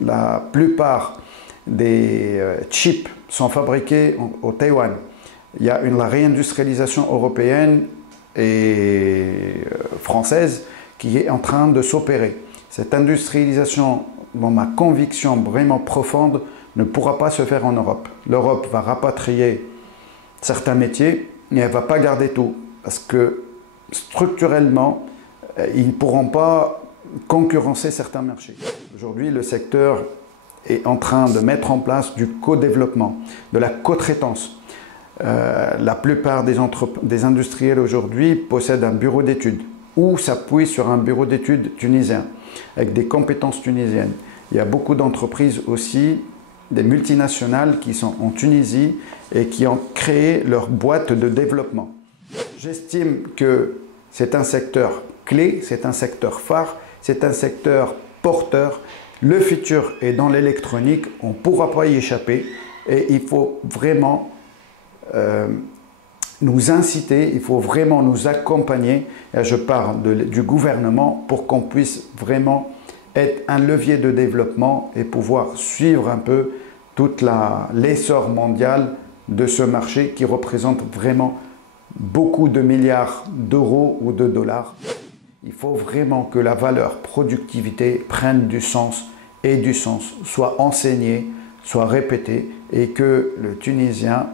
la plupart des chips sont fabriqués au Taïwan. Il y a la réindustrialisation européenne et française qui est en train de s'opérer. Cette industrialisation, dans ma conviction vraiment profonde, ne pourra pas se faire en Europe. L'Europe va rapatrier certains métiers, mais elle ne va pas garder tout. Parce que structurellement, ils ne pourront pas concurrencer certains marchés. Aujourd'hui, le secteur est en train de mettre en place du co-développement, de la co-traitance. La plupart des industriels aujourd'hui possèdent un bureau d'études ou s'appuient sur un bureau d'études tunisien avec des compétences tunisiennes. Il y a beaucoup d'entreprises aussi, des multinationales qui sont en Tunisie et qui ont créé leur boîte de développement. J'estime que c'est un secteur clé, c'est un secteur phare, c'est un secteur porteur. Le futur est dans l'électronique, on ne pourra pas y échapper et il faut vraiment nous inciter, il faut vraiment nous accompagner, et je parle du gouvernement, pour qu'on puisse vraiment être un levier de développement et pouvoir suivre un peu toute l'essor mondial de ce marché qui représente vraiment beaucoup de milliards d'euros ou de dollars. Il faut vraiment que la valeur productivité prenne du sens et du sens, soit enseignée, soit répétée, et que le Tunisien,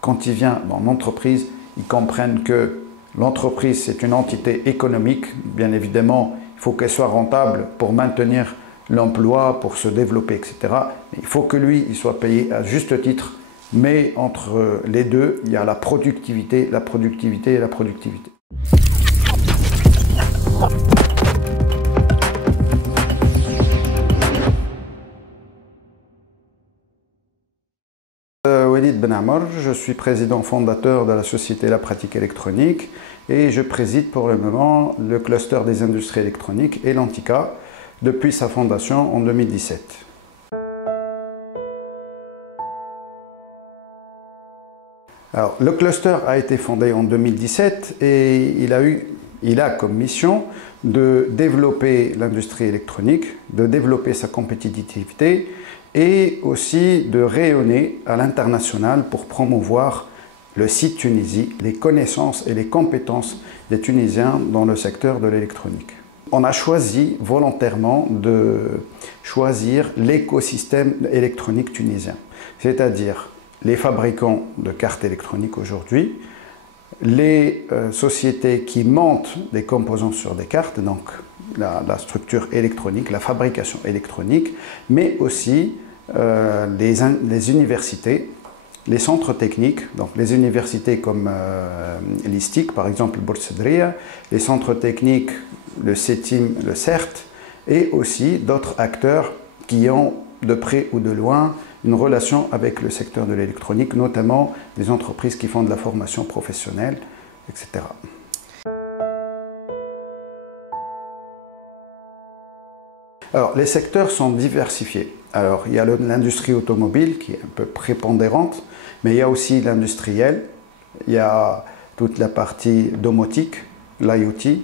quand il vient dans l'entreprise, il comprenne que l'entreprise, c'est une entité économique. Bien évidemment, il faut qu'elle soit rentable pour maintenir l'emploi, pour se développer, etc. Mais il faut que lui, il soit payé à juste titre. Mais entre les deux, il y a la productivité et la productivité. Walid Ben Amr, je suis président fondateur de la société La Pratique Électronique et je préside pour le moment le cluster des industries électroniques et l'Antica depuis sa fondation en 2017. Alors, le cluster a été fondé en 2017 et il a comme mission de développer l'industrie électronique, de développer sa compétitivité et aussi de rayonner à l'international pour promouvoir le site Tunisie, les connaissances et les compétences des Tunisiens dans le secteur de l'électronique. On a choisi volontairement de choisir l'écosystème électronique tunisien, c'est-à-dire les fabricants de cartes électroniques aujourd'hui, les sociétés qui montent des composants sur des cartes, donc la structure électronique, la fabrication électronique, mais aussi les universités, les centres techniques, donc les universités comme l'ISTIC, par exemple, Boursedria, les centres techniques, le CETIM, le CERT, et aussi d'autres acteurs qui ont de près ou de loin une relation avec le secteur de l'électronique, notamment des entreprises qui font de la formation professionnelle, etc. Alors, les secteurs sont diversifiés. Alors, il y a l'industrie automobile qui est un peu prépondérante, mais il y a aussi l'industriel, il y a toute la partie domotique, l'IoT,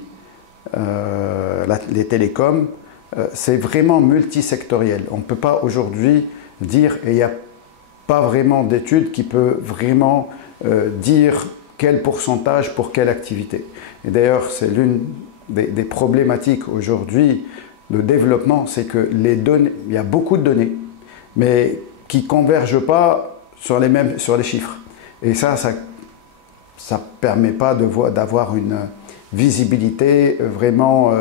les télécoms. C'est vraiment multisectoriel. On ne peut pas aujourd'hui dire, et il n'y a pas vraiment d'études qui peut vraiment dire quel pourcentage pour quelle activité. Et d'ailleurs, c'est l'une des problématiques aujourd'hui de développement, c'est que les données, il y a beaucoup de données, mais qui ne convergent pas sur les chiffres. Et ça ne permet pas d'avoir une visibilité vraiment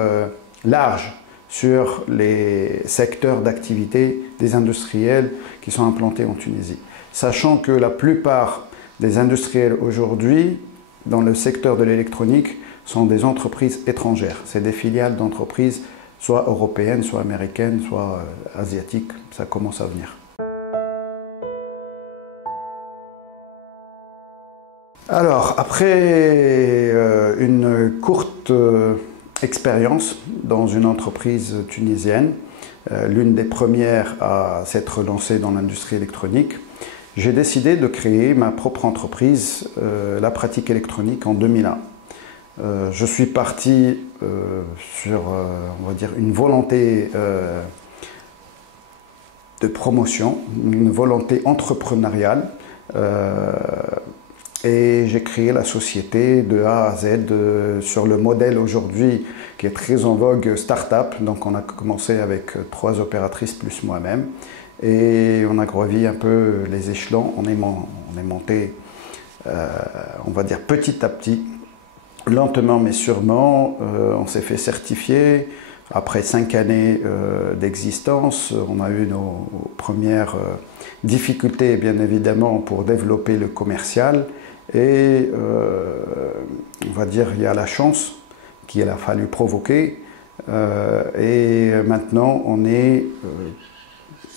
large sur les secteurs d'activité des industriels qui sont implantés en Tunisie. Sachant que la plupart des industriels aujourd'hui, dans le secteur de l'électronique, sont des entreprises étrangères. C'est des filiales d'entreprises soit européennes, soit américaines, soit asiatiques. Ça commence à venir. Alors, après une courte expérience dans une entreprise tunisienne, l'une des premières à s'être lancée dans l'industrie électronique, j'ai décidé de créer ma propre entreprise, La Pratique Électronique, en 2001. Je suis parti sur, on va dire, une volonté de promotion, une volonté entrepreneuriale. Et j'ai créé la société de A à Z sur le modèle aujourd'hui qui est très en vogue start-up. Donc on a commencé avec 3 opératrices plus moi-même et on a gravi un peu les échelons. On est monté, on va dire petit à petit, lentement mais sûrement. On s'est fait certifier. Après 5 années d'existence, on a eu nos premières difficultés bien évidemment pour développer le commercial. Et on va dire il y a la chance qu'il a fallu provoquer et maintenant on est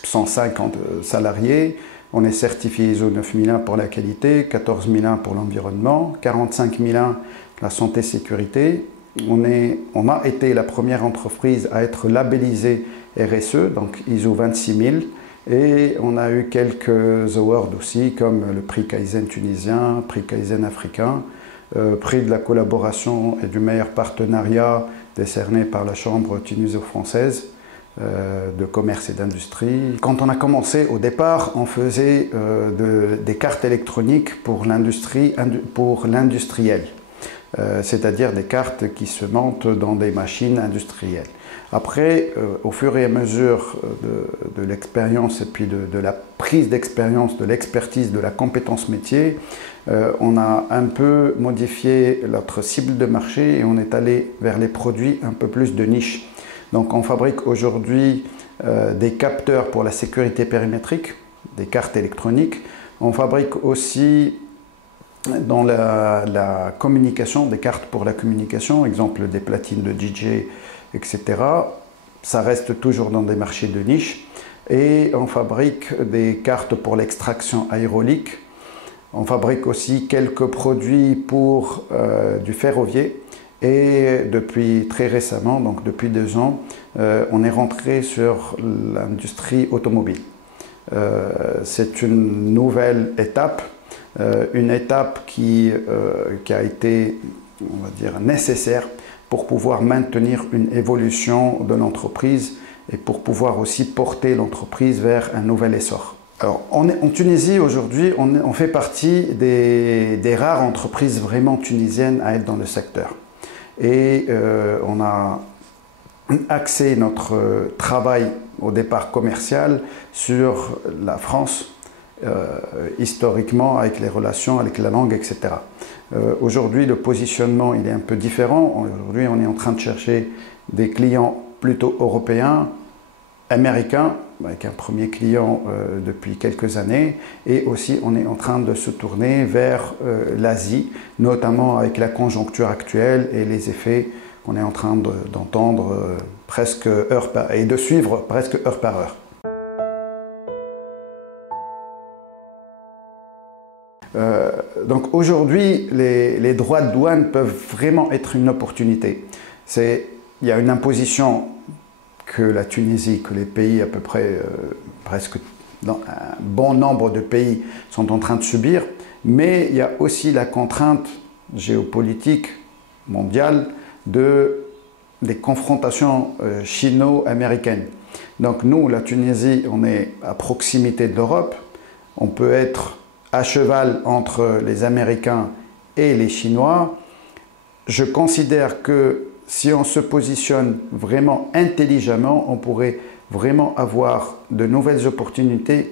150 salariés, on est certifié ISO 9001 pour la qualité, 14001 pour l'environnement, 45001 la santé sécurité. On a été la première entreprise à être labellisée RSE, donc ISO 26000. Et on a eu quelques awards aussi, comme le prix Kaizen tunisien, prix Kaizen africain, prix de la collaboration et du meilleur partenariat décerné par la Chambre tuniso-française de commerce et d'industrie. Quand on a commencé, au départ, on faisait des cartes électroniques pour l'industriel, c'est-à-dire des cartes qui se montent dans des machines industrielles. Après, au fur et à mesure de l'expérience et puis de la prise d'expérience, de l'expertise, de la compétence métier, on a un peu modifié notre cible de marché et on est allé vers les produits un peu plus de niche. Donc on fabrique aujourd'hui des capteurs pour la sécurité périmétrique, des cartes électroniques. On fabrique aussi dans la communication, des cartes pour la communication, exemple des platines de DJ, etc. Ça reste toujours dans des marchés de niche. Et on fabrique des cartes pour l'extraction hydraulique. On fabrique aussi quelques produits pour du ferroviaire. Et depuis très récemment, donc depuis 2 ans, on est rentré sur l'industrie automobile. C'est une nouvelle étape, une étape qui a été, on va dire, nécessaire pour pouvoir maintenir une évolution de l'entreprise et pour pouvoir aussi porter l'entreprise vers un nouvel essor. Alors, en Tunisie, aujourd'hui, on fait partie des rares entreprises vraiment tunisiennes à être dans le secteur. Et on a axé notre travail au départ commercial sur la France, historiquement, avec les relations, avec la langue, etc. Aujourd'hui, le positionnement il est un peu différent. Aujourd'hui, on est en train de chercher des clients plutôt européens, américains, avec un premier client depuis quelques années. Et aussi, on est en train de se tourner vers l'Asie, notamment avec la conjoncture actuelle et les effets qu'on est en train d'entendre presque heure par et de suivre presque heure par heure. Donc aujourd'hui, les droits de douane peuvent vraiment être une opportunité. Il y a une imposition que la Tunisie, que les pays à peu près, presque dans un bon nombre de pays sont en train de subir, mais il y a aussi la contrainte géopolitique mondiale des confrontations chino-américaines. Donc nous, la Tunisie, on est à proximité de l'Europe, on peut être à cheval entre les Américains et les Chinois. Je considère que si on se positionne vraiment intelligemment, on pourrait vraiment avoir de nouvelles opportunités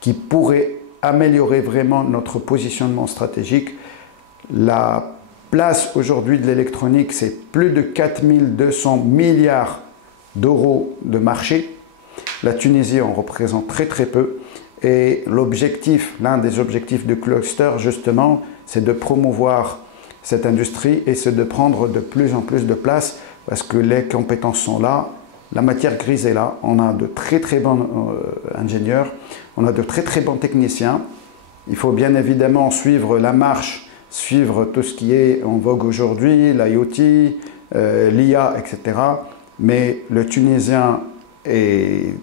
qui pourraient améliorer vraiment notre positionnement stratégique. La place aujourd'hui de l'électronique, c'est plus de 4200 milliards d'euros de marché. La Tunisie en représente très très peu. Et l'objectif, l'un des objectifs du cluster justement, c'est de promouvoir cette industrie et c'est de prendre de plus en plus de place parce que les compétences sont là, la matière grise est là, on a de très très bons ingénieurs, on a de très très bons techniciens. Il faut bien évidemment suivre la marche, suivre tout ce qui est en vogue aujourd'hui, l'IoT, l'IA, etc. Mais le Tunisien est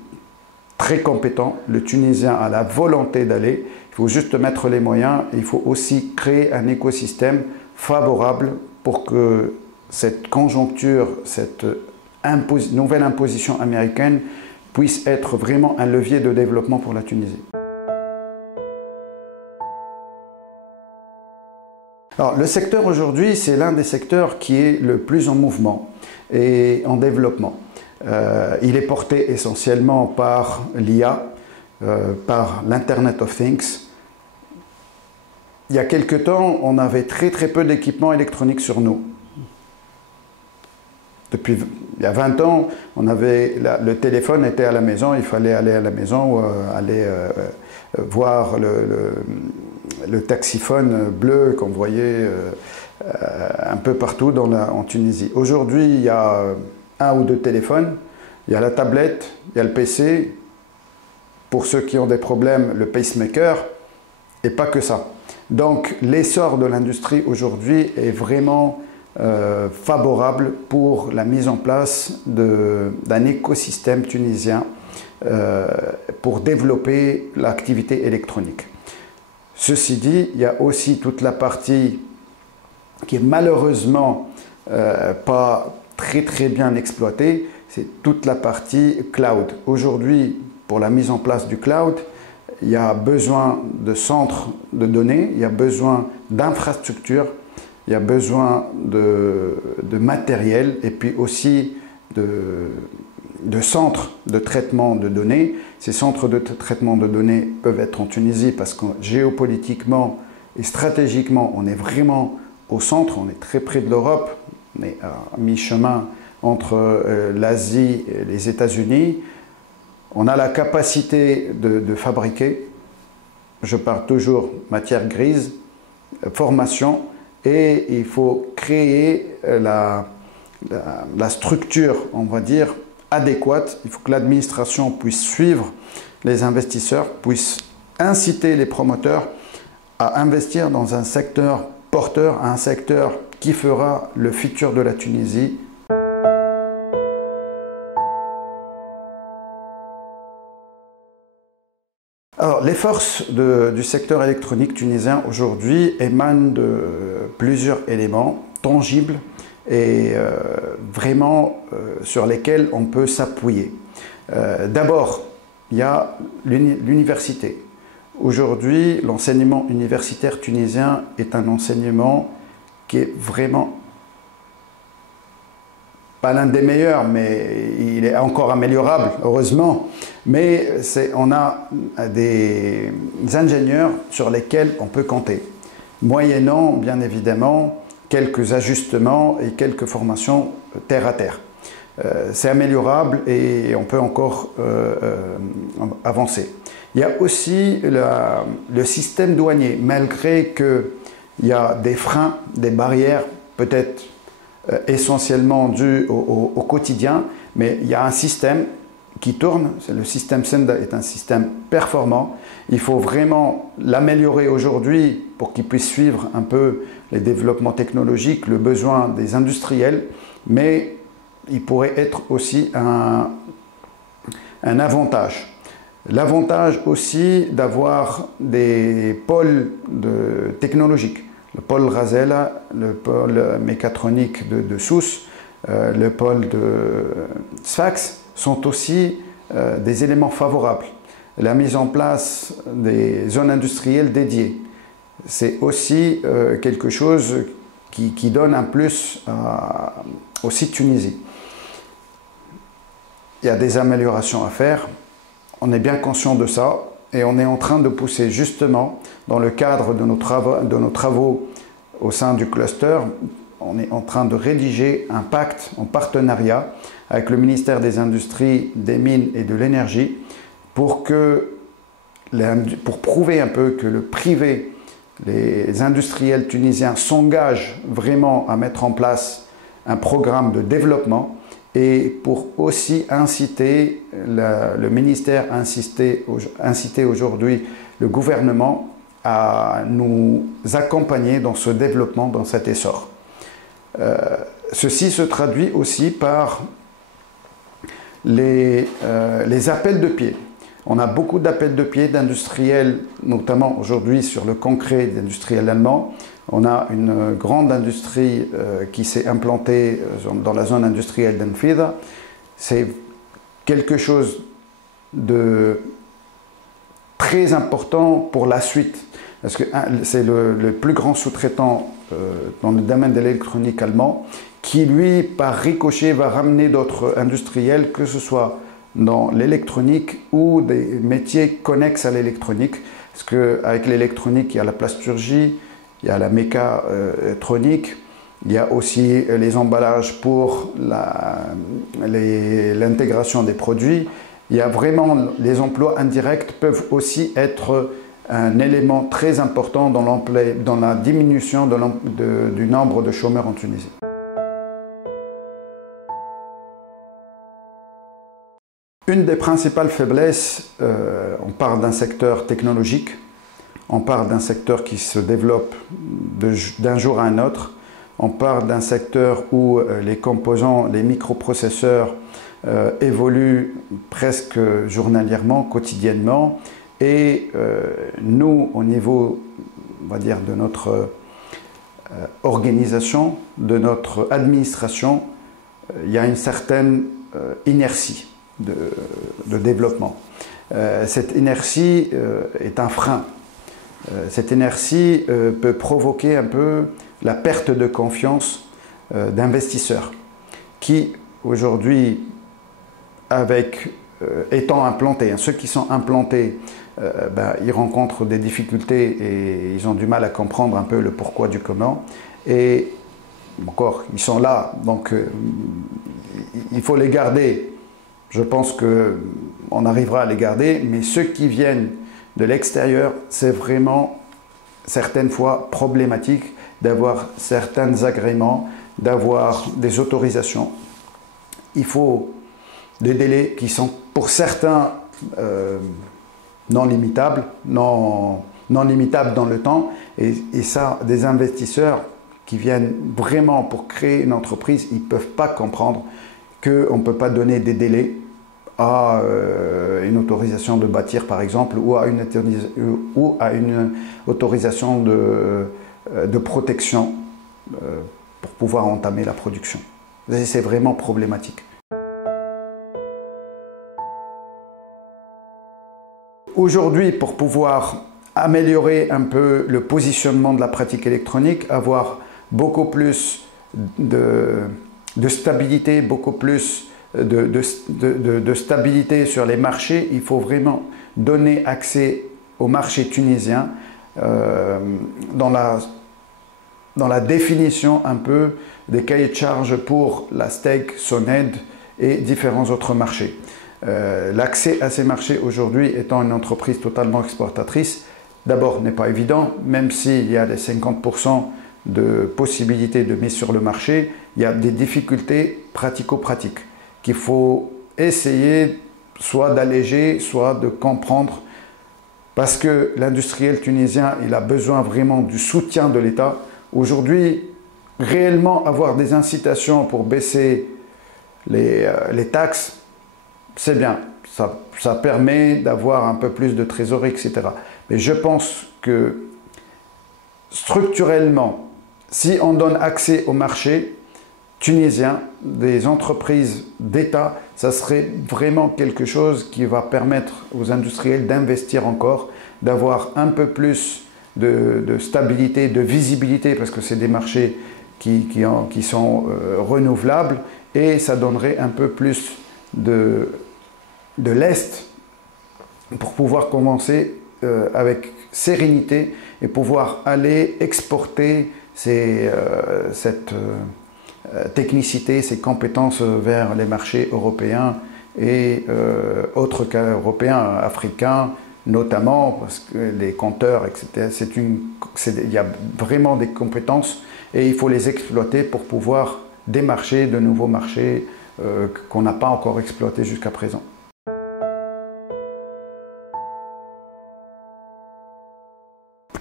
très compétent, le Tunisien a la volonté d'aller, il faut juste mettre les moyens, il faut aussi créer un écosystème favorable pour que cette conjoncture, cette nouvelle imposition américaine puisse être vraiment un levier de développement pour la Tunisie. Alors, le secteur aujourd'hui, c'est l'un des secteurs qui est le plus en mouvement et en développement. Il est porté essentiellement par l'IA, par l'Internet of Things. Il y a quelque temps, on avait très peu d'équipements électroniques sur nous. Depuis il y a 20 ans, le téléphone était à la maison, il fallait aller à la maison ou aller voir le taxiphone bleu qu'on voyait un peu partout en Tunisie. Aujourd'hui, il y a un ou deux téléphones, il y a la tablette, il y a le PC, pour ceux qui ont des problèmes, le pacemaker, et pas que ça. Donc l'essor de l'industrie aujourd'hui est vraiment favorable pour la mise en place d'un écosystème tunisien pour développer l'activité électronique. Ceci dit, il y a aussi toute la partie qui est malheureusement pas très bien exploitée, c'est toute la partie cloud. Aujourd'hui, pour la mise en place du cloud, il y a besoin de centres de données, il y a besoin d'infrastructures, il y a besoin de matériel et puis aussi de centres de traitement de données. Ces centres de traitement de données peuvent être en Tunisie parce que géopolitiquement et stratégiquement, on est vraiment au centre, on est très près de l'Europe, on est à mi-chemin entre l'Asie et les États-Unis. On a la capacité de fabriquer, je parle toujours matière grise, formation, et il faut créer la structure, on va dire, adéquate. Il faut que l'administration puisse suivre les investisseurs, puisse inciter les promoteurs à investir dans un secteur porteur, un secteur qui fera le futur de la Tunisie. Alors, les forces du secteur électronique tunisien aujourd'hui émanent de plusieurs éléments tangibles et vraiment sur lesquels on peut s'appuyer. D'abord, il y a l'université. Aujourd'hui, l'enseignement universitaire tunisien est un enseignement qui est vraiment pas l'un des meilleurs, mais il est encore améliorable, heureusement. Mais on a des ingénieurs sur lesquels on peut compter, moyennant bien évidemment quelques ajustements et quelques formations terre à terre. C'est améliorable et on peut encore avancer. Il y a aussi le système douanier, malgré qu'il y a des freins, des barrières, peut-être essentiellement dû au quotidien, mais il y a un système qui tourne, le système Senda est un système performant. Il faut vraiment l'améliorer aujourd'hui pour qu'il puisse suivre un peu les développements technologiques, le besoin des industriels, mais il pourrait être aussi un avantage. L'avantage aussi d'avoir des pôles technologiques. Le pôle Razela, le pôle mécatronique de Sousse, le pôle de Sfax sont aussi des éléments favorables. La mise en place des zones industrielles dédiées, c'est aussi quelque chose qui donne un plus au site Tunisie. Il y a des améliorations à faire, on est bien conscient de ça. Et on est en train de pousser justement, dans le cadre de nos travaux au sein du cluster, on est en train de rédiger un pacte en partenariat avec le ministère des Industries, des Mines et de l'Énergie pour prouver un peu que le privé, les industriels tunisiens s'engagent vraiment à mettre en place un programme de développement. Et pour aussi inciter, le ministère inciter aujourd'hui le gouvernement à nous accompagner dans ce développement, dans cet essor. Ceci se traduit aussi par les appels de pied. On a beaucoup d'appels de pied d'industriels, notamment aujourd'hui sur le concret d'industriels allemands. On a une grande industrie qui s'est implantée dans la zone industrielle d'Enfida. C'est quelque chose très important pour la suite. Parce que c'est le plus grand sous-traitant dans le domaine de l'électronique allemand qui, lui, par ricochet, va ramener d'autres industriels, que ce soit dans l'électronique ou des métiers connexes à l'électronique. Parce qu'avec l'électronique, il y a la plasturgie, il y a la mécatronique, il y a aussi les emballages pour l'intégration des produits. Il y a vraiment, les emplois indirects peuvent aussi être un élément très important dans la diminution du nombre de chômeurs en Tunisie. Une des principales faiblesses, on parle d'un secteur technologique, on parle d'un secteur qui se développe d'un jour à un autre, on parle d'un secteur où les composants, les microprocesseurs évoluent presque journalièrement, quotidiennement, et nous, au niveau, on va dire, de notre organisation, de notre administration, il y a une certaine inertie de développement. Cette inertie est un frein. Cette inertie peut provoquer un peu la perte de confiance d'investisseurs qui, aujourd'hui, étant implantés, ceux qui sont implantés, ils rencontrent des difficultés et ils ont du mal à comprendre un peu le pourquoi du comment. Et encore, ils sont là, donc il faut les garder. Je pense qu'on arrivera à les garder, mais ceux qui viennent de l'extérieur, c'est vraiment certaines fois problématique d'avoir certains agréments, d'avoir des autorisations. Il faut des délais qui sont pour certains non limitables, non limitables dans le temps, et ça, des investisseurs qui viennent vraiment pour créer une entreprise, ils ne peuvent pas comprendre qu'on ne peut pas donner des délais à une autorisation de bâtir par exemple, ou à une autorisation de protection pour pouvoir entamer la production. C'est vraiment problématique. Aujourd'hui, pour pouvoir améliorer un peu le positionnement de la pratique électronique, avoir beaucoup plus de stabilité, beaucoup plus de stabilité sur les marchés, il faut vraiment donner accès au marché tunisien dans la définition un peu des cahiers de charges pour la STEC, SONED et différents autres marchés. L'accès à ces marchés aujourd'hui, étant une entreprise totalement exportatrice, d'abord n'est pas évident, même s'il y a les 50% de possibilités de mise sur le marché, il y a des difficultés pratico-pratiques qu'il faut essayer soit d'alléger, soit de comprendre, parce que l'industriel tunisien, il a besoin vraiment du soutien de l'État. Aujourd'hui, réellement avoir des incitations pour baisser les taxes, c'est bien, ça permet d'avoir un peu plus de trésorerie, etc. Mais je pense que structurellement, si on donne accès au marché tunisien, des entreprises d'État, ça serait vraiment quelque chose qui va permettre aux industriels d'investir encore, d'avoir un peu plus de stabilité, de visibilité, parce que c'est des marchés qui sont renouvelables, et ça donnerait un peu plus de l'Est pour pouvoir commencer avec sérénité et pouvoir aller exporter cette technicité, ces compétences vers les marchés européens et autres qu'européens, africains notamment, parce que les compteurs, etc., il y a vraiment des compétences et il faut les exploiter pour pouvoir démarcher de nouveaux marchés qu'on n'a pas encore exploités jusqu'à présent.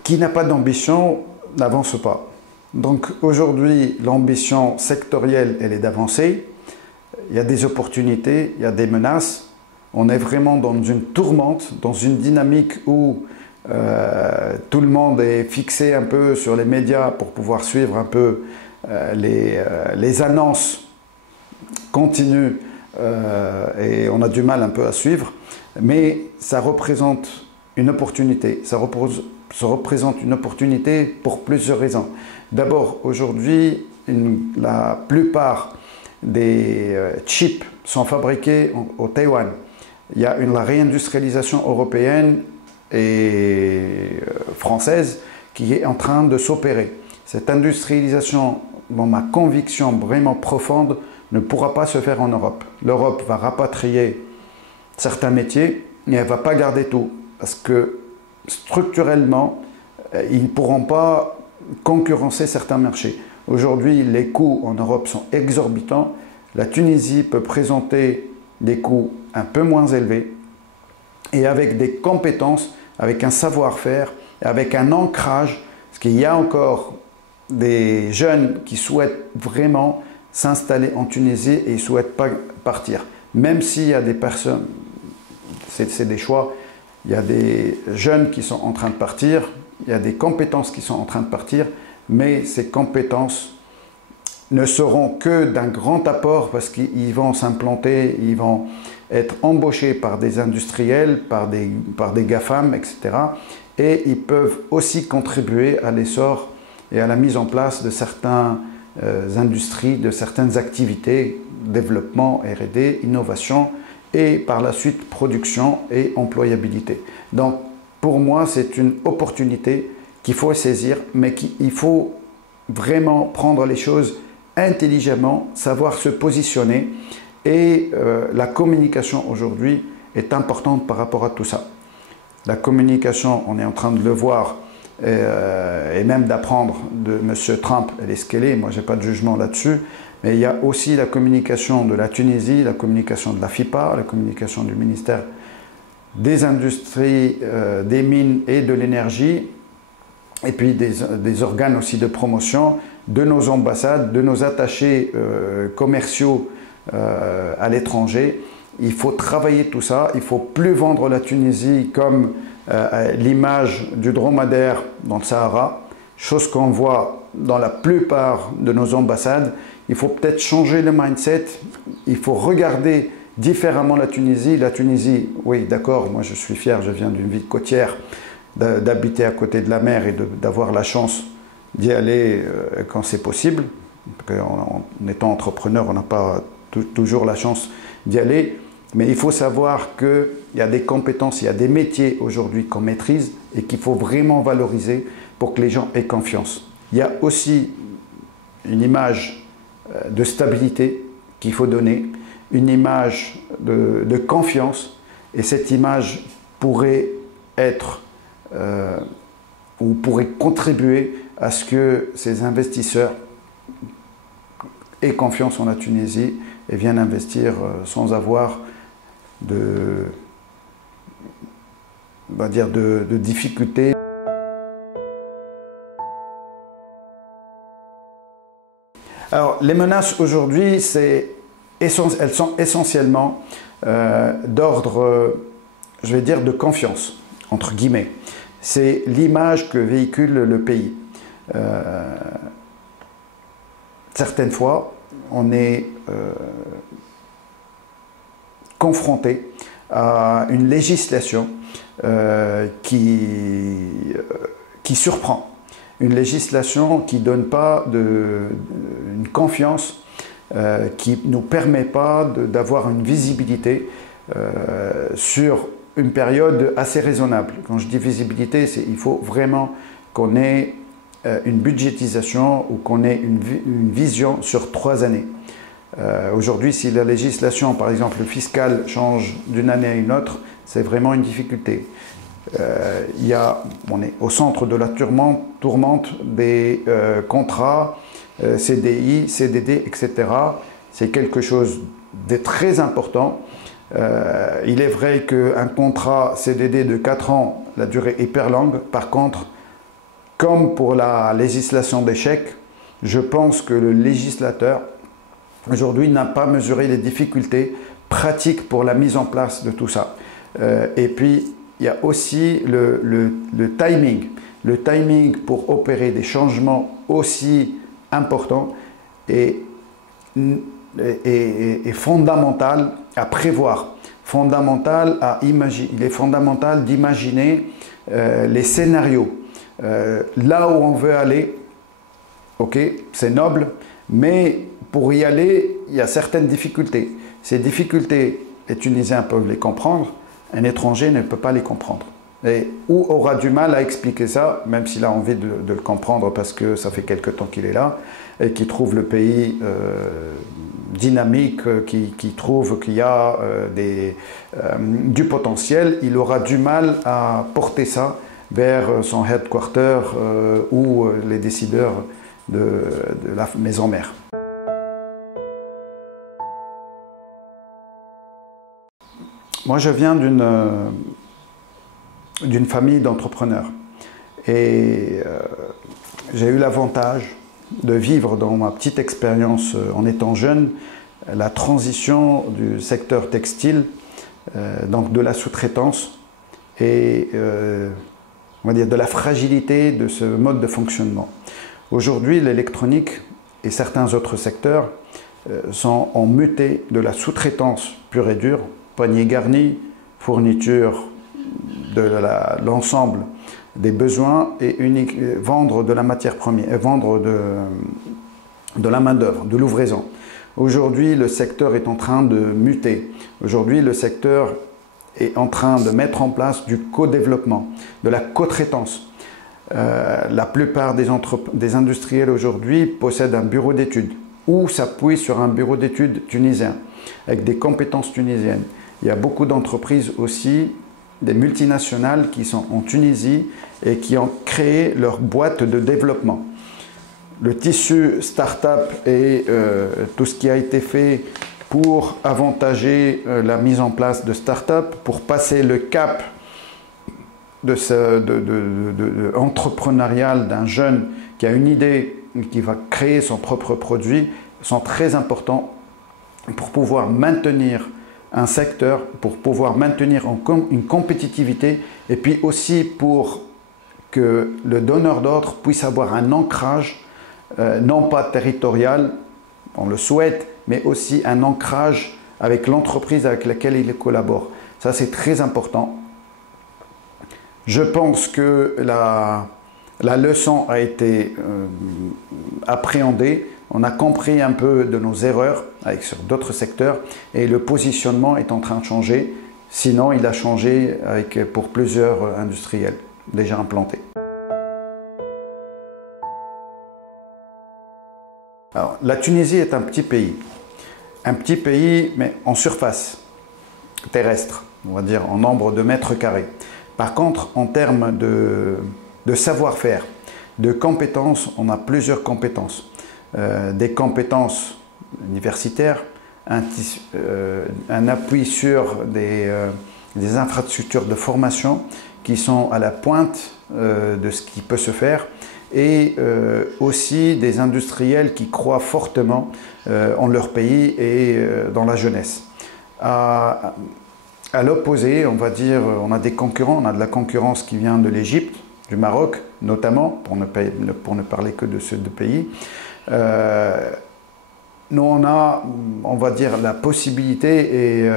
Qui n'a pas d'ambition n'avance pas. Donc aujourd'hui, l'ambition sectorielle, elle est d'avancer. Il y a des opportunités, il y a des menaces. On est vraiment dans une tourmente, dans une dynamique où tout le monde est fixé un peu sur les médias pour pouvoir suivre un peu les annonces continues et on a du mal un peu à suivre. Mais ça représente une opportunité. Ça représente une opportunité pour plusieurs raisons. D'abord, aujourd'hui, la plupart des chips sont fabriqués au Taïwan. Il y a la réindustrialisation européenne et française qui est en train de s'opérer. Cette industrialisation, dans ma conviction vraiment profonde, ne pourra pas se faire en Europe. L'Europe va rapatrier certains métiers, mais elle ne va pas garder tout. Parce que structurellement, ils ne pourront pas concurrencer certains marchés. Aujourd'hui, les coûts en Europe sont exorbitants. La Tunisie peut présenter des coûts un peu moins élevés et avec des compétences, avec un savoir-faire, avec un ancrage, parce qu'il y a encore des jeunes qui souhaitent vraiment s'installer en Tunisie et ils ne souhaitent pas partir. Même s'il y a des personnes, c'est des choix, il y a des jeunes qui sont en train de partir, il y a des compétences qui sont en train de partir, mais ces compétences ne seront que d'un grand apport parce qu'ils vont s'implanter, ils vont être embauchés par des industriels, par des GAFAM, etc. Et ils peuvent aussi contribuer à l'essor et à la mise en place de certaines industries, de certaines activités, développement, R&D, innovation et par la suite production et employabilité. Donc pour moi, c'est une opportunité qu'il faut saisir, mais il faut vraiment prendre les choses intelligemment, savoir se positionner et la communication aujourd'hui est importante par rapport à tout ça. La communication, on est en train de le voir et même d'apprendre de M. Trump, elle est ce qu'elle est, moi je n'ai pas de jugement là-dessus, mais il y a aussi la communication de la Tunisie, la communication de la FIPA, la communication du ministère des Industries, des Mines et de l'Énergie, et puis des organes aussi de promotion, de nos ambassades, de nos attachés commerciaux à l'étranger. Il faut travailler tout ça, il ne faut plus vendre la Tunisie comme l'image du dromadaire dans le Sahara, chose qu'on voit dans la plupart de nos ambassades. Il faut peut-être changer le mindset, il faut regarder différemment la Tunisie. La Tunisie, oui d'accord, moi je suis fier, je viens d'une ville côtière, d'habiter à côté de la mer et d'avoir la chance d'y aller quand c'est possible. En étant entrepreneur, on n'a pas toujours la chance d'y aller. Mais il faut savoir qu'il y a des compétences, il y a des métiers aujourd'hui qu'on maîtrise et qu'il faut vraiment valoriser pour que les gens aient confiance. Il y a aussi une image de stabilité qu'il faut donner, une image de confiance, et cette image pourrait être ou pourrait contribuer à ce que ces investisseurs aient confiance en la Tunisie et viennent investir sans avoir de difficultés. Alors, les menaces aujourd'hui, elles sont essentiellement d'ordre, je vais dire, de confiance, entre guillemets. C'est l'image que véhicule le pays. Certaines fois, on est confronté à une législation qui surprend. Une législation qui ne donne pas une confiance, qui ne nous permet pas d'avoir une visibilité sur une période assez raisonnable. Quand je dis visibilité, il faut vraiment qu'on ait une budgétisation ou qu'on ait une vision sur 3 années. Aujourd'hui, si la législation, par exemple fiscale, change d'une année à une autre, c'est vraiment une difficulté. On est au centre de la tourmente des contrats, CDI, CDD, etc. C'est quelque chose de très important. Il est vrai qu'un contrat CDD de 4 ans, la durée est hyper longue. Par contre, comme pour la législation des chèques, je pense que le législateur aujourd'hui n'a pas mesuré les difficultés pratiques pour la mise en place de tout ça. Et puis, il y a aussi le timing. Le timing pour opérer des changements aussi importants est fondamental à prévoir. Il fondamental il est fondamental d'imaginer les scénarios. Là où on veut aller, ok, c'est noble, mais pour y aller, il y a certaines difficultés. Ces difficultés, les Tunisiens peuvent les comprendre, un étranger ne peut pas les comprendre. Ou aura du mal à expliquer ça, même s'il a envie de le comprendre parce que ça fait quelque temps qu'il est là, et qu'il trouve le pays dynamique, qui trouve qu'il y a du potentiel, il aura du mal à porter ça vers son headquarter ou les décideurs de la maison mère. Moi, je viens d'une famille d'entrepreneurs et j'ai eu l'avantage de vivre dans ma petite expérience en étant jeune la transition du secteur textile, donc de la sous-traitance et on va dire de la fragilité de ce mode de fonctionnement. Aujourd'hui, l'électronique et certains autres secteurs ont muté de la sous-traitance pure et dure, panier garni, fourniture de l'ensemble des besoins et vendre de la matière première, vendre de la main-d'œuvre, de l'ouvraison. Aujourd'hui, le secteur est en train de muter. Aujourd'hui, le secteur est en train de mettre en place du co-développement, de la co-traitance. La plupart des industriels aujourd'hui possèdent un bureau d'études ou s'appuient sur un bureau d'études tunisien avec des compétences tunisiennes. Il y a beaucoup d'entreprises aussi, des multinationales qui sont en Tunisie et qui ont créé leur boîte de développement. Le tissu start-up et tout ce qui a été fait pour avantager la mise en place de start-up, pour passer le cap entrepreneurial d'un jeune qui a une idée et qui va créer son propre produit, sont très importants pour pouvoir maintenir un secteur, pour pouvoir maintenir une compétitivité et puis aussi pour que le donneur d'ordre puisse avoir un ancrage, non pas territorial, on le souhaite, mais aussi un ancrage avec l'entreprise avec laquelle il collabore. Ça, c'est très important. Je pense que la leçon a été appréhendée. On a compris un peu de nos erreurs sur d'autres secteurs et le positionnement est en train de changer. Sinon, il a changé pour plusieurs industriels déjà implantés. Alors, la Tunisie est un petit pays mais en surface terrestre, on va dire en nombre de mètres carrés. Par contre, en termes de savoir-faire, de compétences, on a plusieurs compétences. Des compétences universitaires, un appui sur des infrastructures de formation qui sont à la pointe de ce qui peut se faire et aussi des industriels qui croient fortement en leur pays et dans la jeunesse. À l'opposé, on va dire, on a des concurrents, on a de la concurrence qui vient de l'Égypte, du Maroc notamment, pour ne parler que de ces deux pays. Nous, on va dire, la possibilité et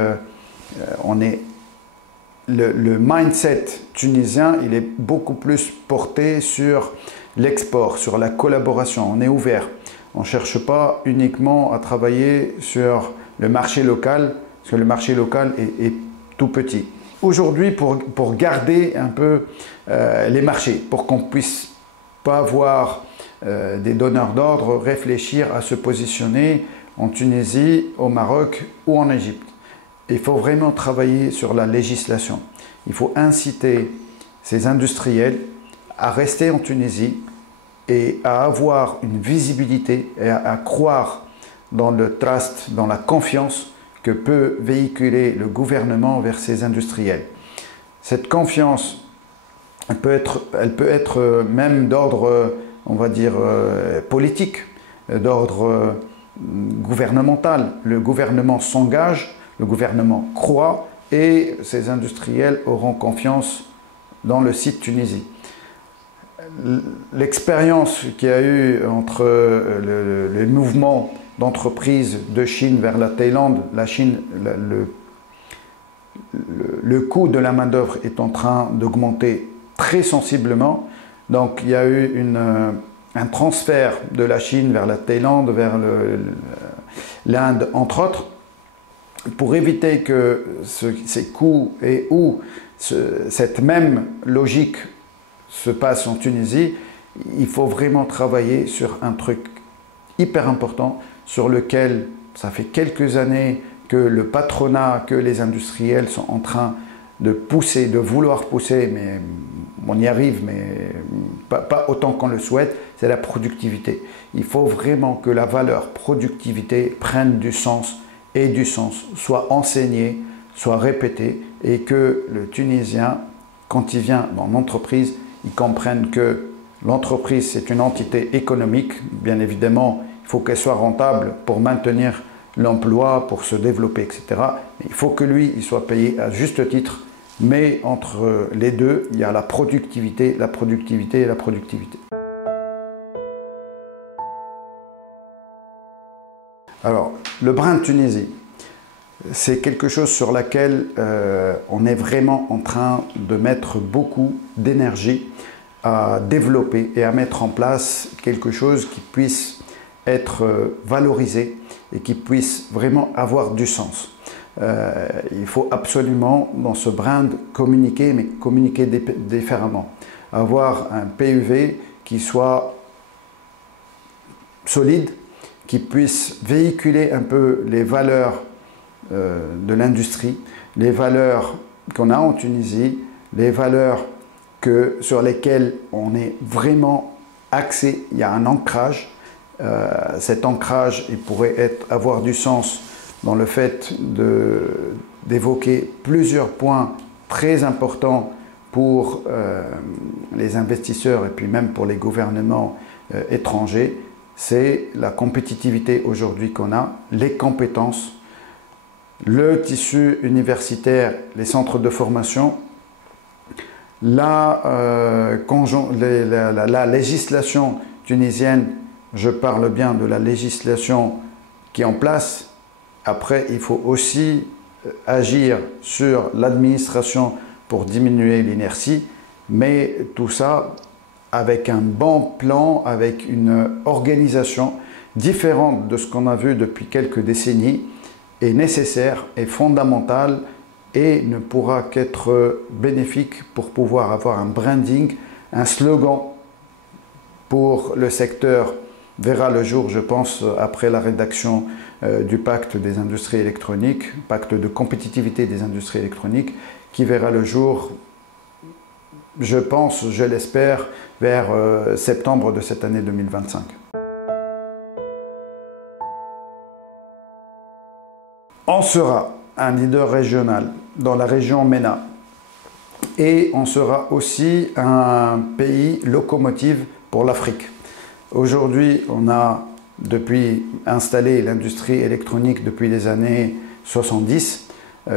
le mindset tunisien, il est beaucoup plus porté sur l'export, sur la collaboration. On est ouvert. On ne cherche pas uniquement à travailler sur le marché local, parce que le marché local est tout petit. Aujourd'hui, pour garder un peu les marchés, pour qu'on ne puisse pas avoir des donneurs d'ordre réfléchir à se positionner en Tunisie, au Maroc ou en Égypte. Il faut vraiment travailler sur la législation. Il faut inciter ces industriels à rester en Tunisie et à avoir une visibilité et à croire dans le trust, dans la confiance que peut véhiculer le gouvernement vers ces industriels. Cette confiance, elle peut être même d'ordre, on va dire, politique, d'ordre gouvernemental. Le gouvernement s'engage, le gouvernement croit et ces industriels auront confiance dans le site Tunisie. L'expérience qu'il y a eu entre le mouvement d'entreprise de Chine vers la Thaïlande, la Chine, le coût de la main-d'œuvre est en train d'augmenter très sensiblement. Donc il y a eu un transfert de la Chine vers la Thaïlande, vers l'Inde, entre autres, pour éviter que ces coûts et où cette même logique se passe en Tunisie. Il faut vraiment travailler sur un truc hyper important sur lequel ça fait quelques années que le patronat, que les industriels sont en train de pousser, de vouloir pousser, mais on y arrive, mais pas autant qu'on le souhaite, c'est la productivité. Il faut vraiment que la valeur productivité prenne du sens et du sens, soit enseignée, soit répétée, et que le Tunisien, quand il vient dans l'entreprise, il comprenne que l'entreprise, c'est une entité économique. Bien évidemment, il faut qu'elle soit rentable pour maintenir l'emploi, pour se développer, etc. Mais il faut que lui, il soit payé à juste titre. Mais entre les deux, il y a la productivité, la productivité et la productivité. Alors, le brin de Tunisie, c'est quelque chose sur laquelle on est vraiment en train de mettre beaucoup d'énergie à développer et à mettre en place quelque chose qui puisse être valorisé et qui puisse vraiment avoir du sens. Il faut absolument dans ce brand communiquer, mais communiquer différemment. Avoir un PUV qui soit solide, qui puisse véhiculer un peu les valeurs de l'industrie, les valeurs qu'on a en Tunisie, les valeurs sur lesquelles on est vraiment axé. Il y a un ancrage. Cet ancrage, il pourrait avoir du sens dans le fait d'évoquer plusieurs points très importants pour les investisseurs et puis même pour les gouvernements étrangers. C'est la compétitivité aujourd'hui qu'on a, les compétences, le tissu universitaire, les centres de formation, la législation tunisienne. Je parle bien de la législation qui est en place. Après, il faut aussi agir sur l'administration pour diminuer l'inertie, mais tout ça avec un bon plan, avec une organisation différente de ce qu'on a vu depuis quelques décennies, est nécessaire, est fondamentale et ne pourra qu'être bénéfique pour pouvoir avoir un branding, un slogan pour le secteur verra le jour, je pense, après la rédaction du pacte des industries électroniques, pacte de compétitivité des industries électroniques, qui verra le jour, je pense, je l'espère, vers septembre de cette année 2025. On sera un leader régional dans la région MENA et on sera aussi un pays locomotive pour l'Afrique. Aujourd'hui, on a installé l'industrie électronique depuis les années 70.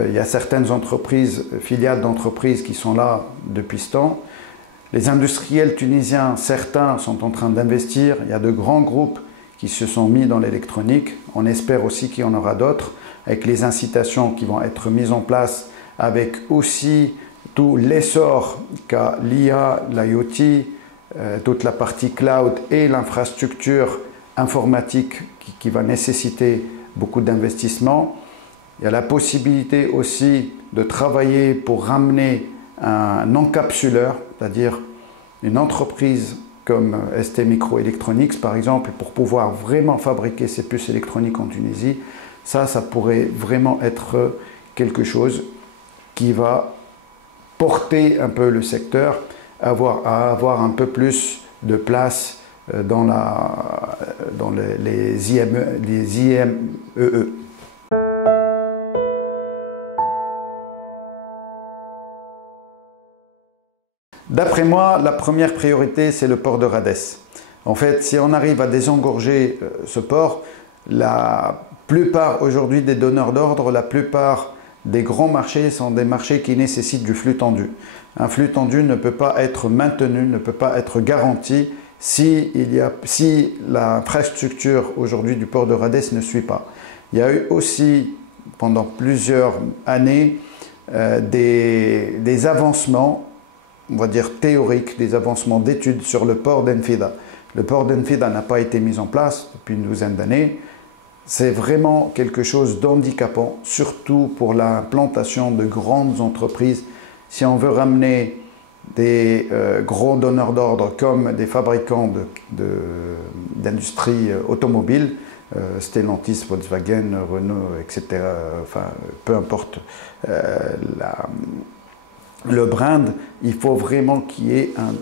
Il y a certaines entreprises, filiales d'entreprises qui sont là depuis ce temps. Les industriels tunisiens, certains sont en train d'investir. Il y a de grands groupes qui se sont mis dans l'électronique. On espère aussi qu'il y en aura d'autres, avec les incitations qui vont être mises en place, avec aussi tout l'essor qu'a l'IA, l'IoT, toute la partie cloud et l'infrastructure informatique qui va nécessiter beaucoup d'investissements. Il y a la possibilité aussi de travailler pour ramener un encapsuleur, c'est-à-dire une entreprise comme ST Microelectronics par exemple, pour pouvoir vraiment fabriquer ces puces électroniques en Tunisie. Ça pourrait vraiment être quelque chose qui va porter un peu le secteur, à avoir un peu plus de place dans les IMEE. D'après moi, la première priorité, c'est le port de Rades. En fait, si on arrive à désengorger ce port, la plupart aujourd'hui des donneurs d'ordre, la plupart des grands marchés sont des marchés qui nécessitent du flux tendu. Un flux tendu ne peut pas être maintenu, ne peut pas être garanti si l'infrastructure aujourd'hui du port de Rades ne suit pas. Il y a eu aussi, pendant plusieurs années, des avancements, on va dire théoriques, des avancements d'études sur le port d'Enfida. Le port d'Enfida n'a pas été mis en place depuis une douzaine d'années. C'est vraiment quelque chose d'handicapant, surtout pour l'implantation de grandes entreprises. Si on veut ramener des gros donneurs d'ordre comme des fabricants d'industrie automobile, Stellantis, Volkswagen, Renault, etc., enfin, peu importe le brand, il faut vraiment qu'il y ait un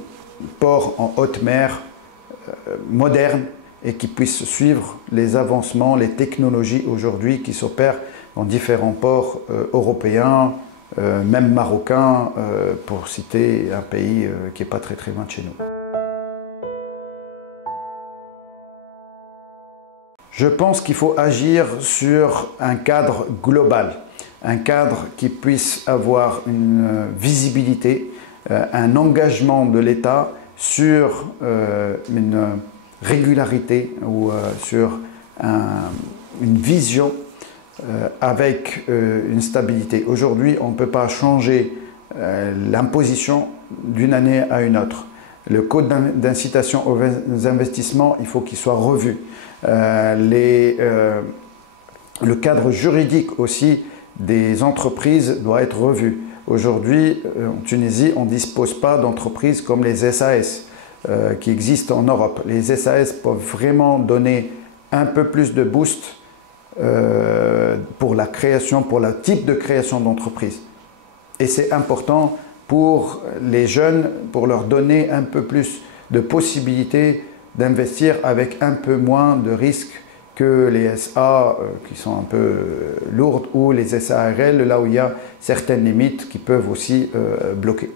port en haute mer moderne et qui puisse suivre les avancements, les technologies aujourd'hui qui s'opèrent dans différents ports européens, même marocains, pour citer un pays qui n'est pas très loin de chez nous. Je pense qu'il faut agir sur un cadre global, un cadre qui puisse avoir une visibilité, un engagement de l'État sur une régularité ou sur une vision avec une stabilité. Aujourd'hui, on ne peut pas changer l'imposition d'une année à une autre. Le code d'incitation aux investissements, il faut qu'il soit revu. Le cadre juridique aussi des entreprises doit être revu. Aujourd'hui, en Tunisie, on ne dispose pas d'entreprises comme les SAS qui existent en Europe. Les SAS peuvent vraiment donner un peu plus de boost pour la création, pour le type de création d'entreprise. Et c'est important pour les jeunes, pour leur donner un peu plus de possibilités d'investir avec un peu moins de risques que les SA qui sont un peu lourdes ou les SARL, là où il y a certaines limites qui peuvent aussi bloquer.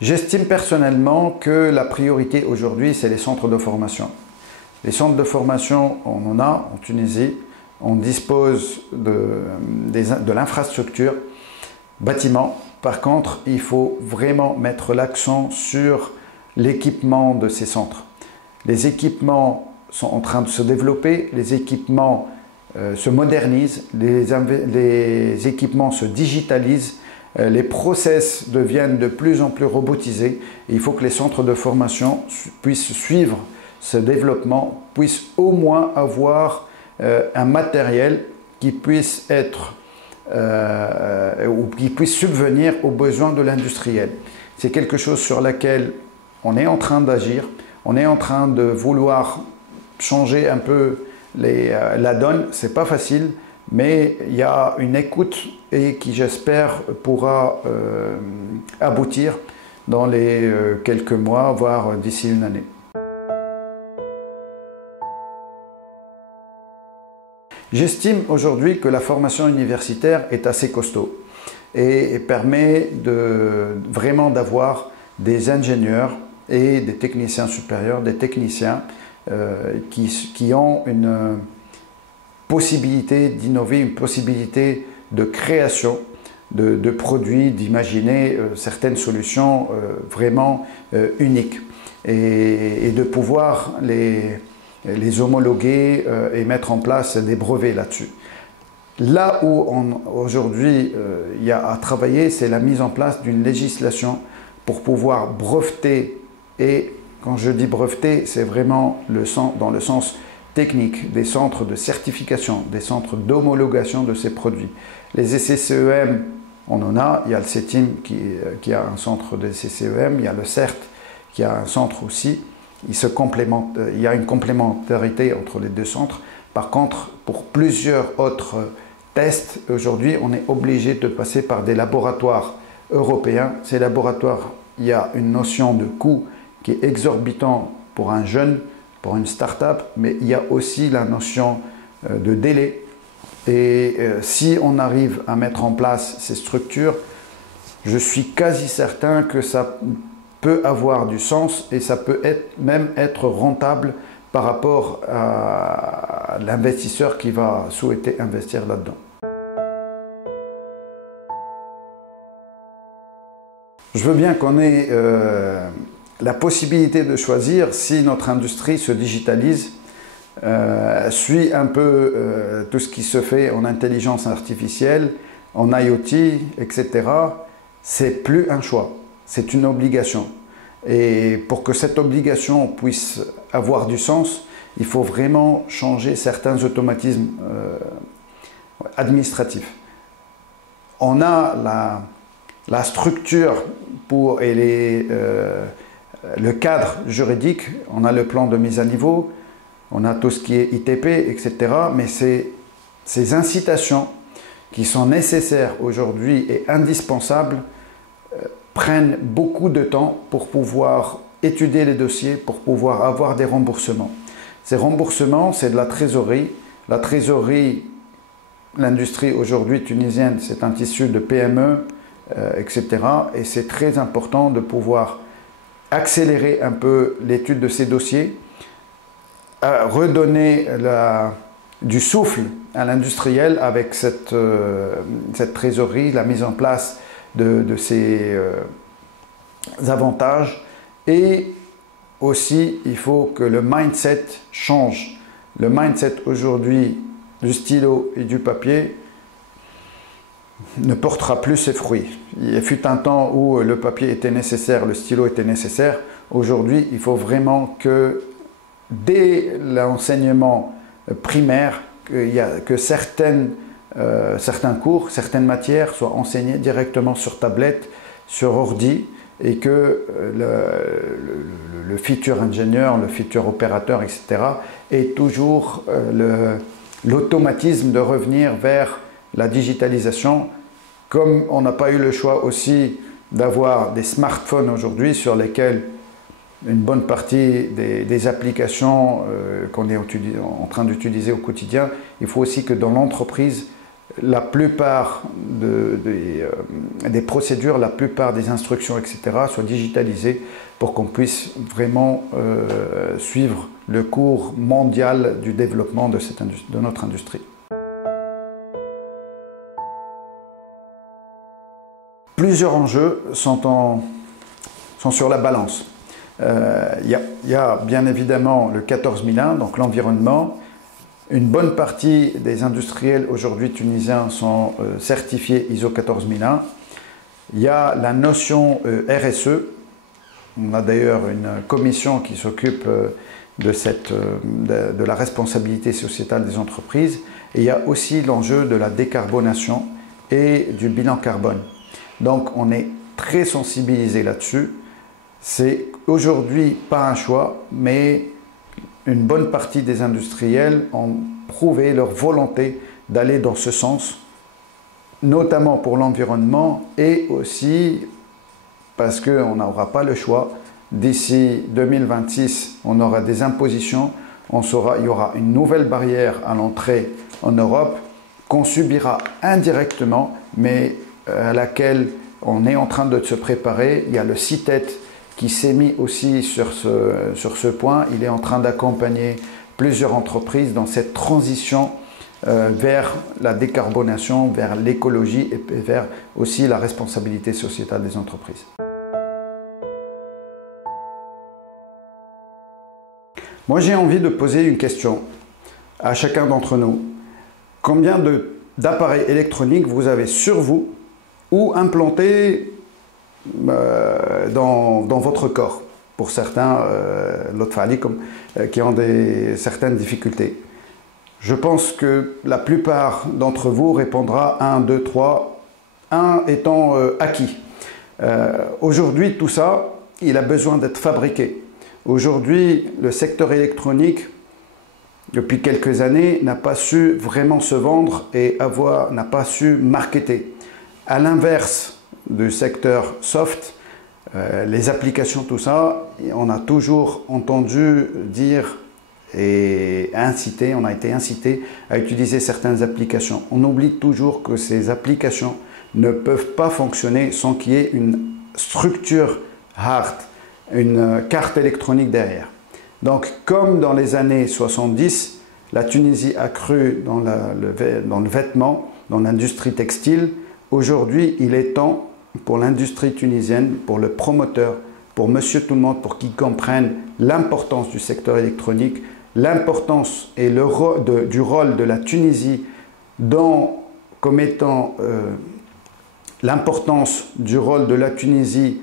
J'estime personnellement que la priorité aujourd'hui, c'est les centres de formation. Les centres de formation, on en a en Tunisie, on dispose de l'infrastructure, bâtiment. Par contre, il faut vraiment mettre l'accent sur l'équipement de ces centres. Les équipements sont en train de se développer, les équipements se modernisent, les équipements se digitalisent, les process deviennent de plus en plus robotisés. Et il faut que les centres de formation puissent suivre ce développement, puissent au moins avoir un matériel qui puisse être ou qui puisse subvenir aux besoins de l'industriel. C'est quelque chose sur lequel on est en train d'agir, on est en train de vouloir changer un peu la donne. C'est pas facile, mais il y a une écoute et qui, j'espère, pourra aboutir dans les quelques mois, voire d'ici une année. J'estime aujourd'hui que la formation universitaire est assez costaud et permet vraiment d'avoir des ingénieurs et des techniciens supérieurs, des techniciens qui ont une possibilité d'innover, une possibilité de création de produits, d'imaginer certaines solutions vraiment uniques et de pouvoir les homologuer et mettre en place des brevets là-dessus. Là où aujourd'hui il y a à travailler, c'est la mise en place d'une législation pour pouvoir breveter, et quand je dis breveter, c'est vraiment dans le sens technique, des centres de certification, des centres d'homologation de ces produits. Les SCCEM, on en a, il y a le CETIM qui a un centre de SCCEM, il y a le CERT qui a un centre aussi. Il y a une complémentarité entre les deux centres. Par contre, pour plusieurs autres tests, aujourd'hui, on est obligé de passer par des laboratoires européens. Ces laboratoires, il y a une notion de coût qui est exorbitant pour un jeune, pour une start-up, mais il y a aussi la notion de délai. Et si on arrive à mettre en place ces structures, je suis quasi certain que ça peut avoir du sens et ça peut même être rentable par rapport à l'investisseur qui va souhaiter investir là-dedans. Je veux bien qu'on ait la possibilité de choisir si notre industrie se digitalise. suit un peu tout ce qui se fait en intelligence artificielle, en IoT, etc., c'est plus un choix, c'est une obligation. Et pour que cette obligation puisse avoir du sens, il faut vraiment changer certains automatismes administratifs. On a la structure et le cadre juridique, on a le plan de mise à niveau, on a tout ce qui est ITP, etc. Mais ces incitations qui sont nécessaires aujourd'hui et indispensables prennent beaucoup de temps pour pouvoir étudier les dossiers, pour pouvoir avoir des remboursements. Ces remboursements, c'est de la trésorerie. La trésorerie, l'industrie aujourd'hui tunisienne, c'est un tissu de PME, etc. Et c'est très important de pouvoir accélérer un peu l'étude de ces dossiers, redonner du souffle à l'industriel avec cette trésorerie, la mise en place de ces avantages. Et aussi, il faut que le mindset change. Le mindset aujourd'hui du stylo et du papier ne portera plus ses fruits. Il fut un temps où le papier était nécessaire, le stylo était nécessaire. Aujourd'hui, il faut vraiment que dès l'enseignement primaire, que certains cours, certaines matières soient enseignés directement sur tablette, sur ordi, et que le futur ingénieur, le futur opérateur, etc., ait toujours l'automatisme de revenir vers la digitalisation, comme on n'a pas eu le choix aussi d'avoir des smartphones aujourd'hui sur lesquels une bonne partie des applications qu'on est en train d'utiliser au quotidien. Il faut aussi que dans l'entreprise, la plupart des procédures, la plupart des instructions, etc., soient digitalisées pour qu'on puisse vraiment suivre le cours mondial du développement de notre industrie. Plusieurs enjeux sont sur la balance. Il y a bien évidemment le 14001, donc l'environnement. Une bonne partie des industriels aujourd'hui tunisiens sont certifiés ISO 14001. Il y a la notion RSE. On a d'ailleurs une commission qui s'occupe de la responsabilité sociétale des entreprises. Et il y a aussi l'enjeu de la décarbonation et du bilan carbone. Donc on est très sensibilisé là-dessus. C'est aujourd'hui pas un choix, mais une bonne partie des industriels ont prouvé leur volonté d'aller dans ce sens, notamment pour l'environnement et aussi parce qu'on n'aura pas le choix. D'ici 2026, on aura des impositions, il y aura une nouvelle barrière à l'entrée en Europe qu'on subira indirectement, mais à laquelle on est en train de se préparer. Il y a le CITES qui s'est mis aussi sur ce point. Il est en train d'accompagner plusieurs entreprises dans cette transition vers la décarbonation, vers l'écologie et vers aussi la responsabilité sociétale des entreprises. Moi, j'ai envie de poser une question à chacun d'entre nous. Combien d'appareils électroniques vous avez sur vous ou implantés dans votre corps? Pour certains, qui ont certaines difficultés. Je pense que la plupart d'entre vous répondra 1, 2, 3, 1 étant acquis. Aujourd'hui, tout ça, il a besoin d'être fabriqué. Aujourd'hui, le secteur électronique, depuis quelques années, n'a pas su vraiment se vendre et n'a pas su marketer. À l'inverse du secteur soft, les applications, tout ça, on a toujours entendu dire et on a été incité à utiliser certaines applications. On oublie toujours que ces applications ne peuvent pas fonctionner sans qu'il y ait une structure hard, une carte électronique derrière. Donc, comme dans les années 70, la Tunisie a cru dans le vêtement, dans l'industrie textile. Aujourd'hui, il est temps pour l'industrie tunisienne, pour le promoteur, pour monsieur tout le monde, pour qu'ils comprennent l'importance du secteur électronique, l'importance et du rôle de la Tunisie comme étant l'importance du rôle de la Tunisie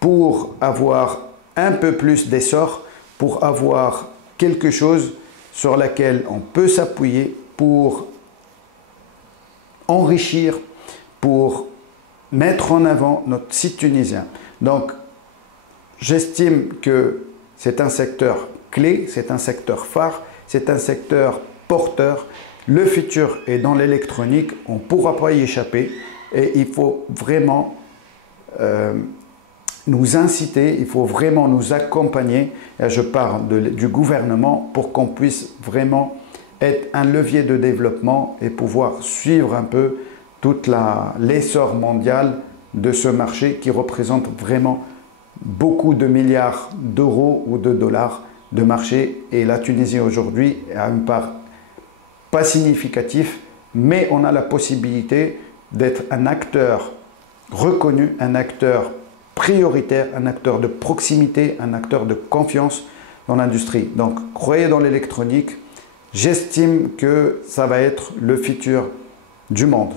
pour avoir un peu plus d'essor, pour avoir quelque chose sur laquelle on peut s'appuyer pour enrichir, pour mettre en avant notre site tunisien. Donc, j'estime que c'est un secteur clé, c'est un secteur phare, c'est un secteur porteur. Le futur est dans l'électronique, on ne pourra pas y échapper et il faut vraiment nous inciter, il faut vraiment nous accompagner, et je parle du gouvernement, pour qu'on puisse vraiment être un levier de développement et pouvoir suivre un peu toute l'essor mondial de ce marché qui représente vraiment beaucoup de milliards d'euros ou de dollars de marché. Et la Tunisie aujourd'hui a une part pas significative, mais on a la possibilité d'être un acteur reconnu, un acteur prioritaire, un acteur de proximité, un acteur de confiance dans l'industrie. Donc, croyez dans l'électronique. J'estime que ça va être le futur du monde.